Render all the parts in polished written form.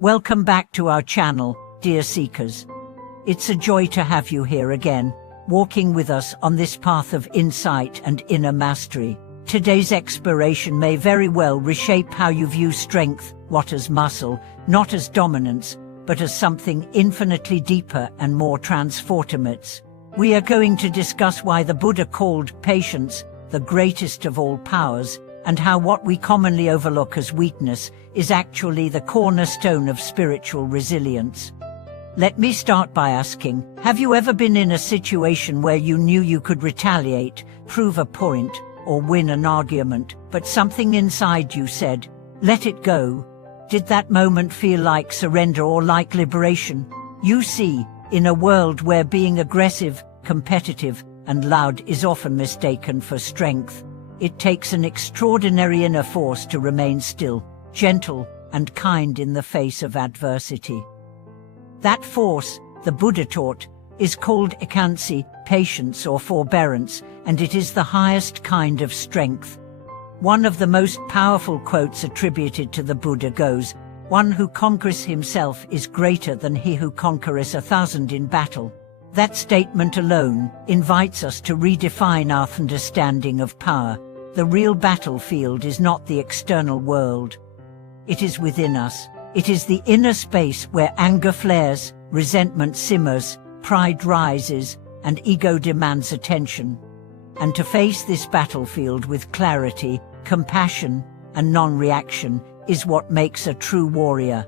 Welcome back to our channel, dear seekers. It's a joy to have you here again, walking with us on this path of insight and inner mastery. Today's exploration may very well reshape how you view strength, not as muscle, not as dominance, but as something infinitely deeper and more transformative. We are going to discuss why the Buddha called patience the greatest of all powers, and how what we commonly overlook as weakness is actually the cornerstone of spiritual resilience. Let me start by asking, have you ever been in a situation where you knew you could retaliate, prove a point, or win an argument, but something inside you said, "Let it go"? Did that moment feel like surrender or like liberation? You see, in a world where being aggressive, competitive, and loud is often mistaken for strength, it takes an extraordinary inner force to remain still, gentle, and kind in the face of adversity. That force, the Buddha taught, is called increaseblessingsandwisdom, patience or forbearance, and it is the highest kind of strength. One of the most powerful quotes attributed to the Buddha goes, "One who conquers himself is greater than he who conquers 1,000 in battle." That statement alone invites us to redefine our understanding of power. The real battlefield is not the external world. It is within us. It is the inner space where anger flares, resentment simmers, pride rises, and ego demands attention. And to face this battlefield with clarity, compassion, and non-reaction is what makes a true warrior.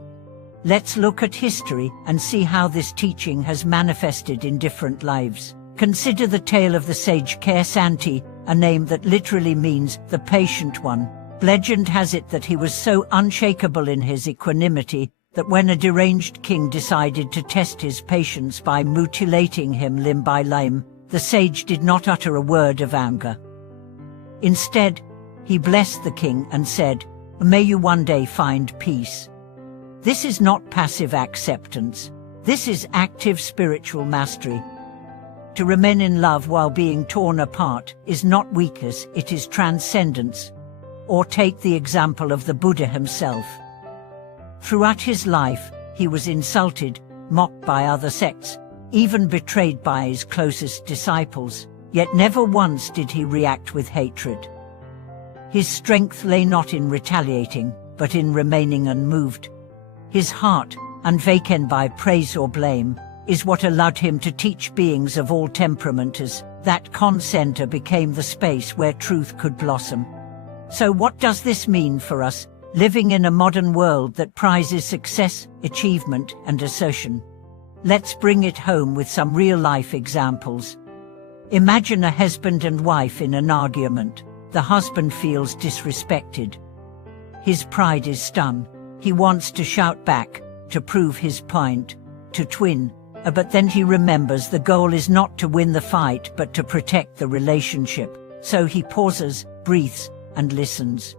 Let's look at history and see how this teaching has manifested in different lives. Consider the tale of the sage Santi, a name that literally means the patient one. Legend has it that he was so unshakable in his equanimity that when a deranged king decided to test his patience by mutilating him limb by limb, the sage did not utter a word of anger. Instead, he blessed the king and said, "May you one day find peace." This is not passive acceptance. This is active spiritual mastery. To remain in love while being torn apart is not weakness, it is transcendence. Or take the example of the Buddha himself. Throughout his life, he was insulted, mocked by other sects, even betrayed by his closest disciples, yet never once did he react with hatred. His strength lay not in retaliating, but in remaining unmoved. His heart, unvacant by praise or blame, is what allowed him to teach beings of all temperaments that center became the space where truth could blossom. So what does this mean for us, living in a modern world that prizes success, achievement, and assertion? Let's bring it home with some real-life examples. Imagine a husband and wife in an argument. The husband feels disrespected. His pride is stung. He wants to shout back, to prove his point, to win, but then he remembers the goal is not to win the fight but to protect the relationship. So he pauses, breathes, and listens.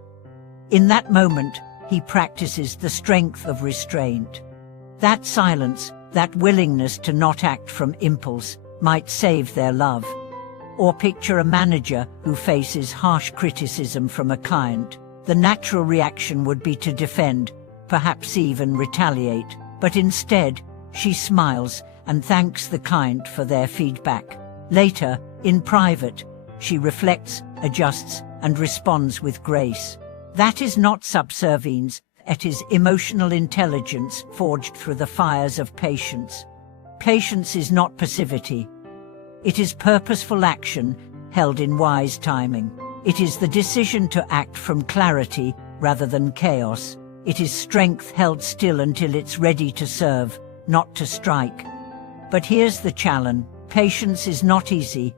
In that moment, he practices the strength of restraint. That silence, that willingness to not act from impulse, might save their love. Or picture a manager who faces harsh criticism from a client. The natural reaction would be to defend, perhaps even retaliate, but instead, she smiles and thanks the client for their feedback. Later, in private, she reflects, adjusts, and responds with grace. That is not subservience, it is emotional intelligence forged through the fires of patience. Patience is not passivity. It is purposeful action, held in wise timing. It is the decision to act from clarity rather than chaos. It is strength held still until it's ready to serve, not to strike. But here's the challenge. Patience is not easy.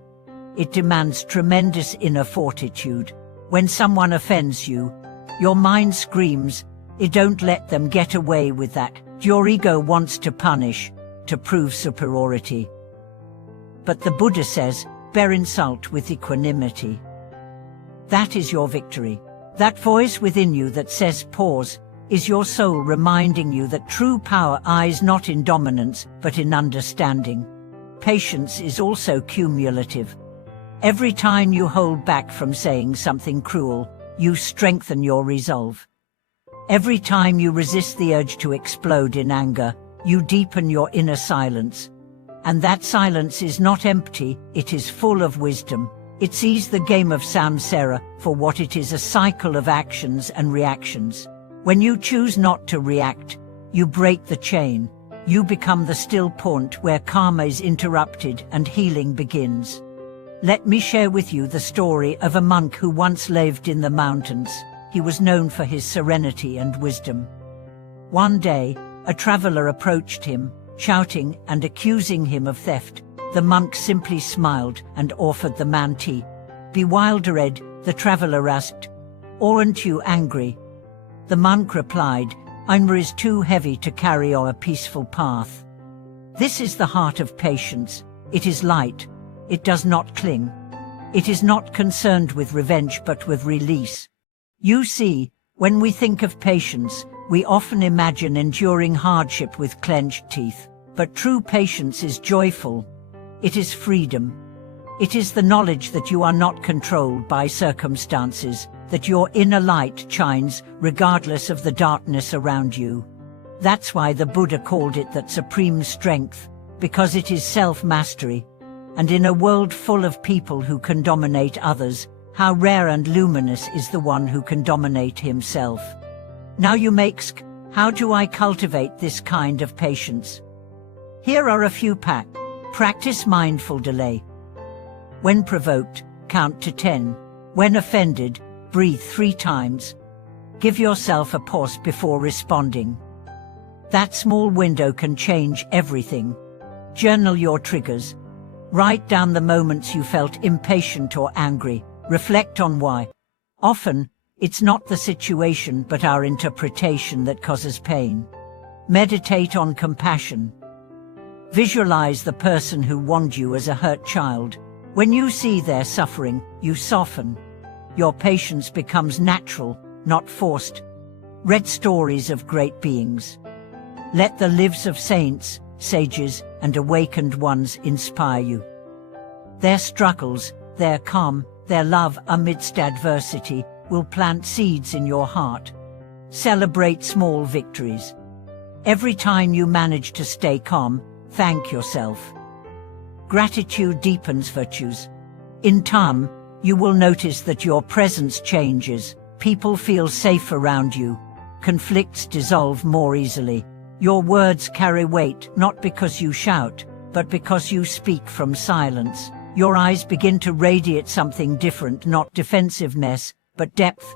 It demands tremendous inner fortitude. When someone offends you, your mind screams, don't let them get away with that. Your ego wants to punish, to prove superiority. But the Buddha says, bear insult with equanimity. That is your victory. That voice within you that says pause, is your soul reminding you that true power lies not in dominance, but in understanding. Patience is also cumulative. Every time you hold back from saying something cruel, you strengthen your resolve. Every time you resist the urge to explode in anger, you deepen your inner silence. And that silence is not empty, it is full of wisdom. It sees the game of samsara for what it is, a cycle of actions and reactions. When you choose not to react, you break the chain. You become the still point where karma is interrupted and healing begins. Let me share with you the story of a monk who once lived in the mountains. He was known for his serenity and wisdom. One day, a traveler approached him, shouting and accusing him of theft. The monk simply smiled and offered the man tea. Bewildered, the traveler asked, "Aren't you angry?" The monk replied, "Anger is too heavy to carry on a peaceful path." This is the heart of patience. It is light. It does not cling. It is not concerned with revenge but with release. You see, when we think of patience, we often imagine enduring hardship with clenched teeth. But true patience is joyful. It is freedom. It is the knowledge that you are not controlled by circumstances, that your inner light shines regardless of the darkness around you. That's why the Buddha called it that supreme strength, because it is self-mastery. And in a world full of people who can dominate others, how rare and luminous is the one who can dominate himself. Now you may ask, how do I cultivate this kind of patience? Here are a few packs. Practice mindful delay. When provoked, count to 10. When offended, breathe 3 times. Give yourself a pause before responding. That small window can change everything. Journal your triggers. Write down the moments you felt impatient or angry. Reflect on why. Often, it's not the situation but our interpretation that causes pain. Meditate on compassion. Visualize the person who wronged you as a hurt child. When you see their suffering, you soften. Your patience becomes natural, not forced. Read stories of great beings. Let the lives of saints, sages, and awakened ones inspire you. Their struggles, their calm, their love amidst adversity will plant seeds in your heart. Celebrate small victories. Every time you manage to stay calm, thank yourself. Gratitude deepens virtues. In time, you will notice that your presence changes. People feel safe around you. Conflicts dissolve more easily. Your words carry weight not because you shout, but because you speak from silence. Your eyes begin to radiate something different, not defensiveness, but depth.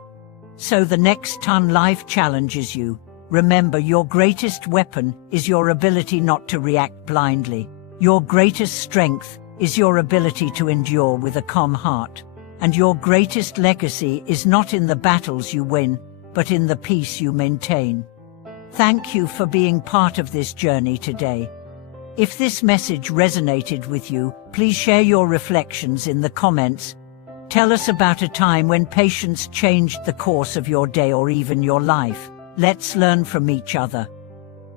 So the next time life challenges you, remember your greatest weapon is your ability not to react blindly. Your greatest strength is your ability to endure with a calm heart. And your greatest legacy is not in the battles you win, but in the peace you maintain. Thank you for being part of this journey today. If this message resonated with you, please share your reflections in the comments. Tell us about a time when patience changed the course of your day or even your life. Let's learn from each other.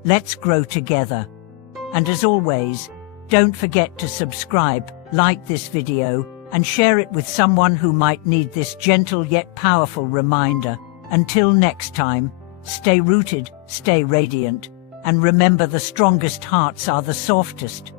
Let's grow together. And as always, don't forget to subscribe, like this video, and share it with someone who might need this gentle yet powerful reminder. Until next time, stay rooted, stay radiant, and remember the strongest hearts are the softest.